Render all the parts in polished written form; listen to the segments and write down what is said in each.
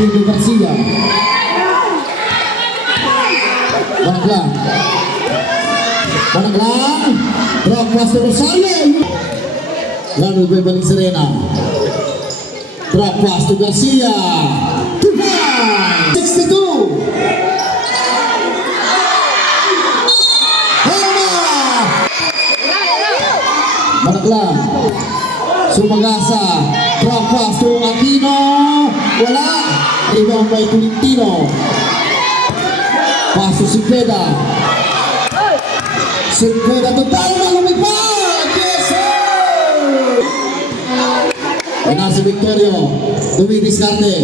Steve Garcia. Banyak lang. Drop pass to Rosario. Lalu berbalik Serena. Drop pass to Garcia. 62. Banyak lang. Sumagasa. Drop pass to Aquino. Wala. Rebound by Tolentino. Pass to Cepeda. Cepeda total na lumipad. Yes sir. Yan si Victorio. Dumidiskarte.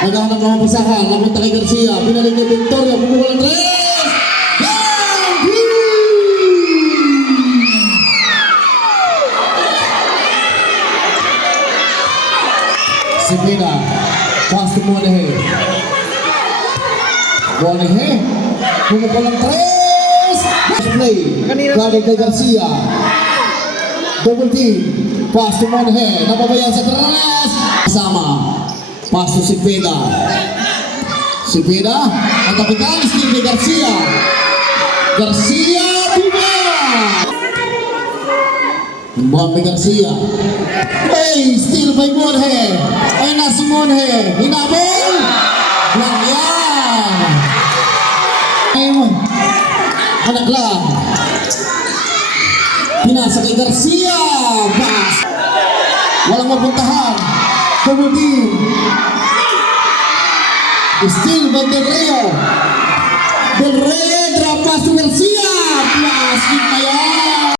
Naghahanap ng mapasahan. Napunta kay Garcia. Pinalik ni Victorio. Bumukul ang tres. Cepeda. Pass to Monehe. Monehe. Bumukul ang tres. Play. Galing kay Garcia. Double team. Pass to Monehe. Napabayaan sa tres. Sama. Pass to Cepeda. Cepeda. Natapikan. Steal kay Garcia. Garcia. Tuba. Buwan kay Garcia. Hey. Steal by Monehe. Ay na si Monehe. Hinabol. Langyan. Ayun. Anak lang. Pinasa kay Garcia. Pass. Walang mapuntahan. Kemudian Still by Del Rey. Del Rey drop pass to Garcia. Plastic na yan.